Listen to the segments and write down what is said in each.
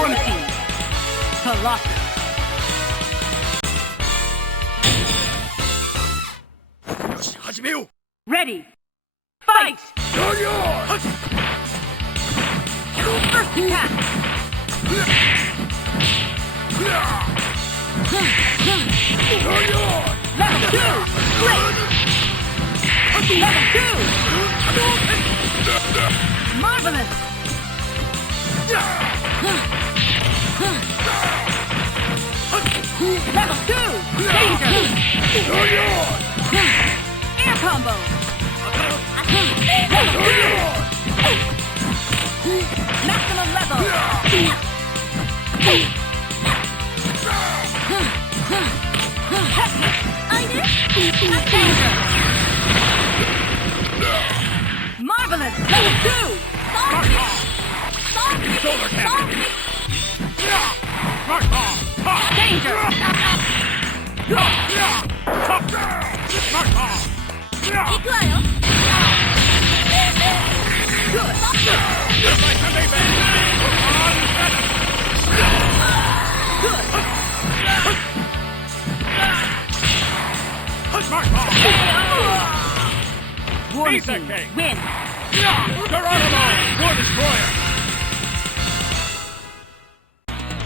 One team. Colossus. Ready. Fight! First attack. Level 2. Great. Level 2. Marvelous. Level 2. Danger. Air combo. Level 2. Maximum level. Danger. Marvelous. Level 2. Danger. 이거요. VISITA. Win. Geronimo, War Destroyer.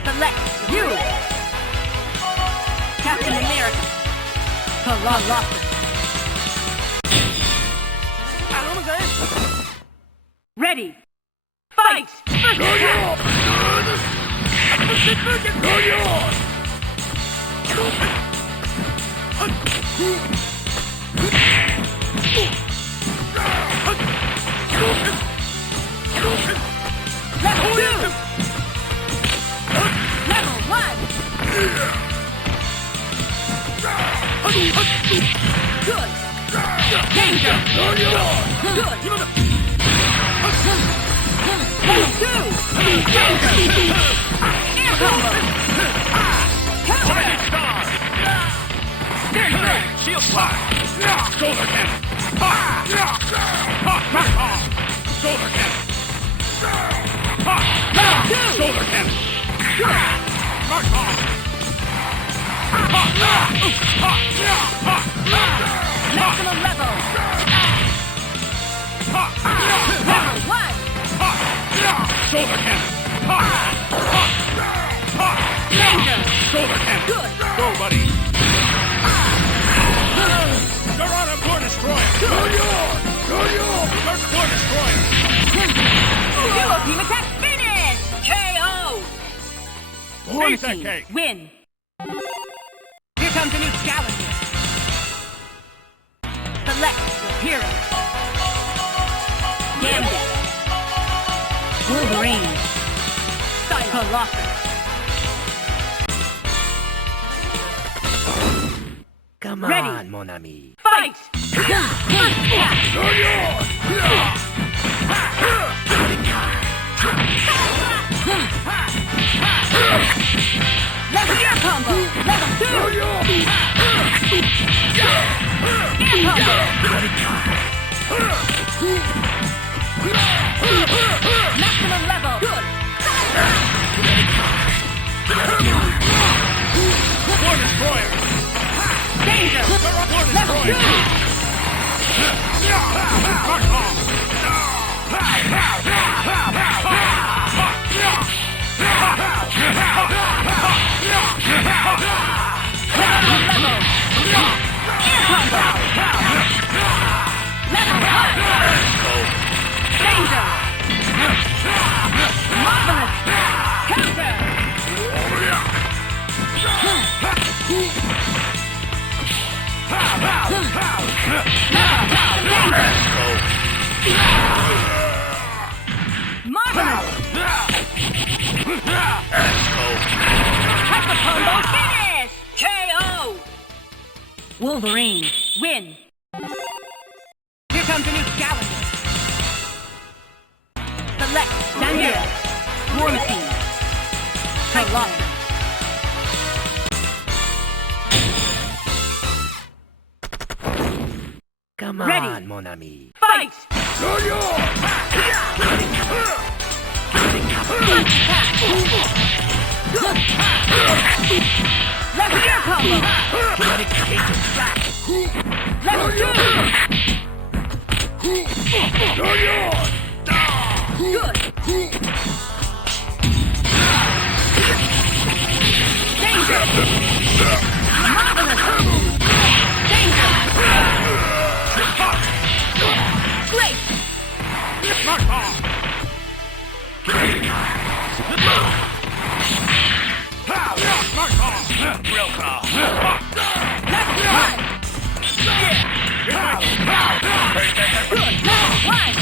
Select you. Captain America. Colossus. Ready. Fight. First attack. Level 2. Level 1. Good. Danger. Good. Level 2. Danger. Air combo. Counter. Very good. Shield slide. Shoulder cannon. Shoulder cannon. Level 2. Shoulder cannon. Maximum level. Level 1. Shoulder cannon. Danger. Shoulder cannon. Good. Go, buddy. Geronimo, War Destroyer. War Destroyer. Duo team attack finish. KO. One VISITA. team win. Here comes a new challenger. Select your hero. Gambit. Wolverine. Colossus. Come Ready. on, mon ami. Fight! First attack. Level air combo. Level 2. Air combo. Maximum level. Good. War Destroyer. Danger. Level 2. Danger! Marvelous! Counter! Marvelous! Hyper combo finish! KO! Wolverine, win! Here comes a new challenger. Select Daniel. One team. Colossus. Come Ready. on, mon ami. Fight! First attack. combo. Kinetic kick slash. Level 2. Good. Danger. Marvelous. Danger. Great. Mark off. Mark off. Real call. Level 1. Good. Level 1.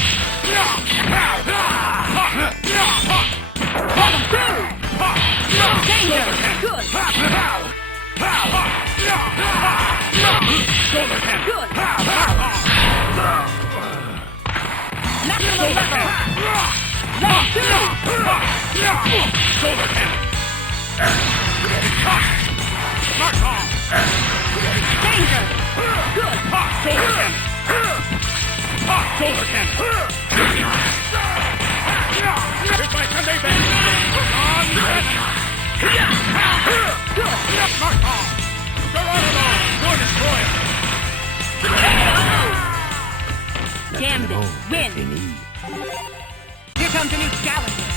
Level 2. Danger. Good. Good. Maximum level. Level 2. Mark off. Danger. Good. Danger. Shoulder cannon. Here's my Sunday bend. On Good. Mark off. Geronimo. Door destroyer. Gambit. Win. Here comes a new challenger.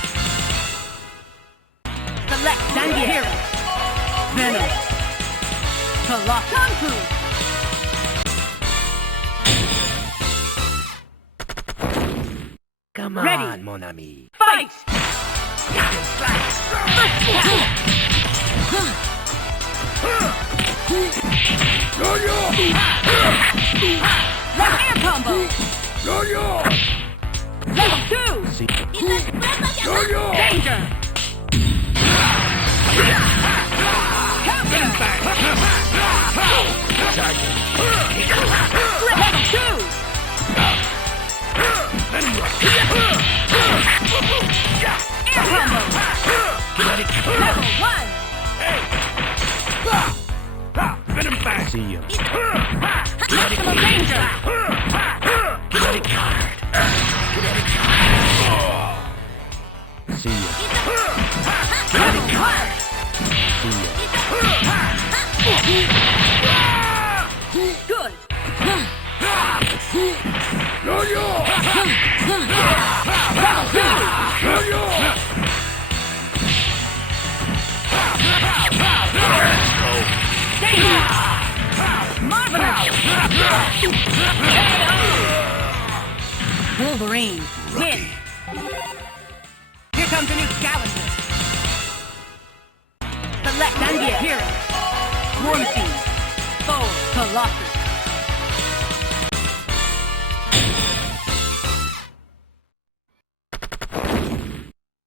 Select Dandy Hero. Venom. Colossus. Kung Fu. Come Ready. on, mon ami. Fight! Left air combo. Level 2. See. Danger. Counter. Level 2. Air combo. Level 1. Venom back. See you. Maximum danger. Kinetic card. See you. Level 1. See you. Good. Danger. Marvelous. Wolverine. Win. Here comes a new challenger. Select Dandy Hero. War Machine. Foe. Colossus.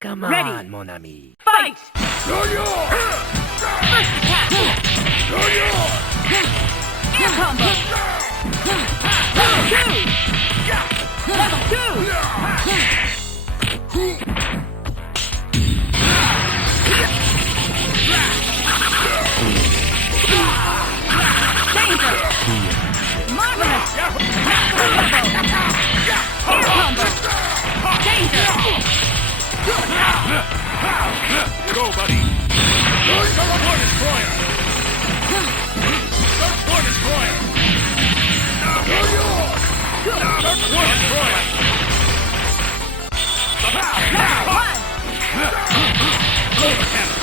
Come Ready. on, mon ami. Fight! First attack! Air combo! Level 2! Level 2! Danger! Marvelous! Air combo! Danger! Good! Go, buddy. Door destroyer. Door destroyer. Good! Door destroyer. Level 1! Shoulder cannon.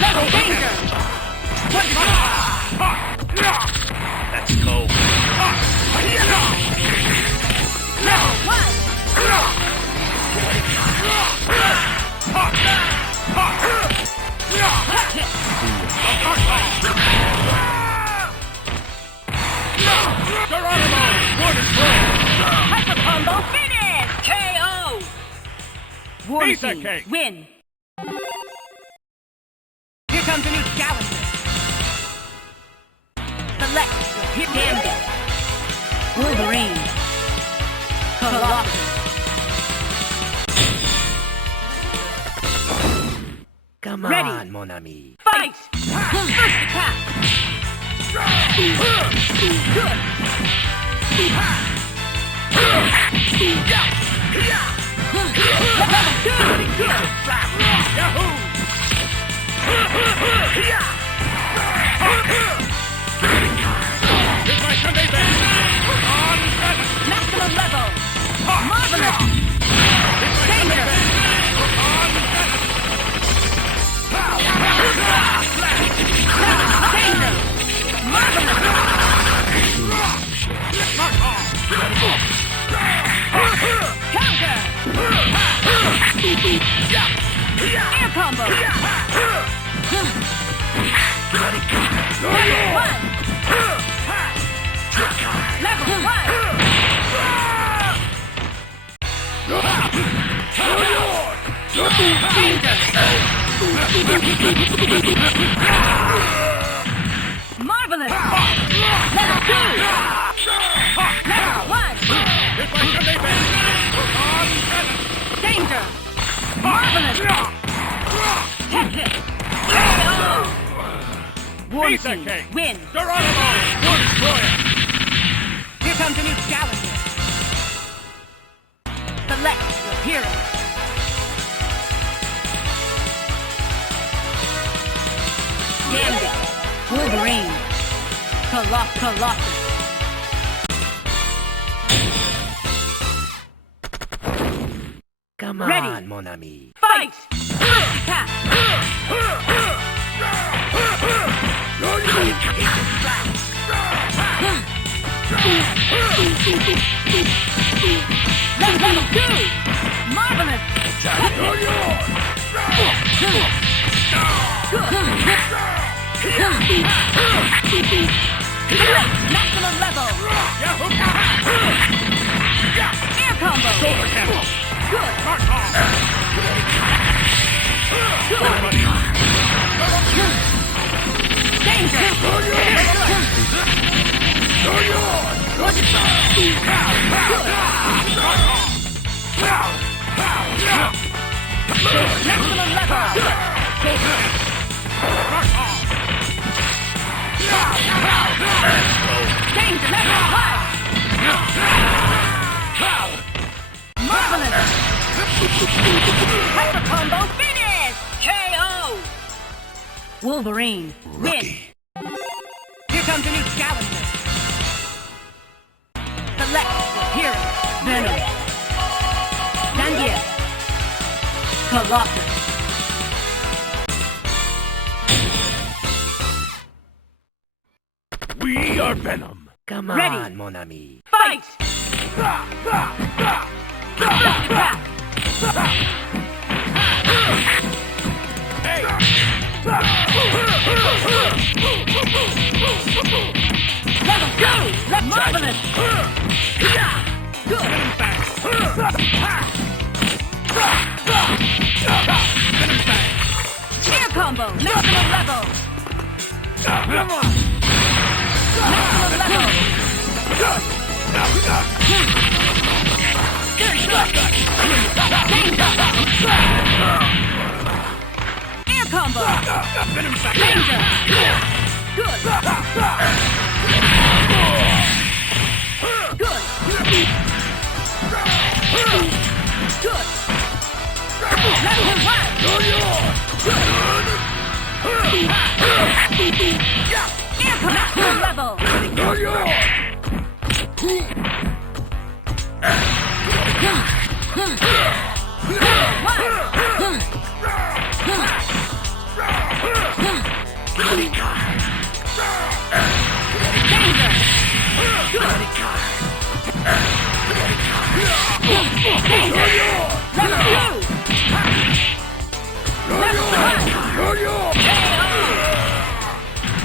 Level danger! Let's go. Level 1! Geronimo. Door destroyer. Hyper combo finish! KO! War Visa Machine, cake. win! Here comes a new challenger. Select your hit Gambit. Wolverine. Colossus. Come Ready. on, mon ami. Fight! First attack! Good! Level 2! Yahoo! Maximum level. Marvelous. Danger. Danger. Marvelous. Counter. Air combo. Level 1. Marvelous! Level 2! Level 1! Danger! Marvelous! Hectic! War team, win! Geronimo! War destroyer! Here comes a new challenger! Select your hero! Gambit! Wolverine! Colossus! Come Ready. on, mon ami. Fight! Attack! Level 2! Marvelous! Maximum level! Air combo! Solar cannon! Good! Danger! Maximum level! Danger level 1! Marvelous! Hyper combo finish! KO! Wolverine, win! Here comes a new challenger. Select your hero. Venom. Tenía. Colossus. We are Venom! Come Ready. on, mon ami. Fight! Hey! Level 2! Marvelous! Good! Air combo! Maximum level! Maximum level! Air combo! Danger! Good! Good! Good! Level 1! Air combo! Level!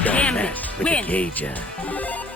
Don't mess with the Cajun.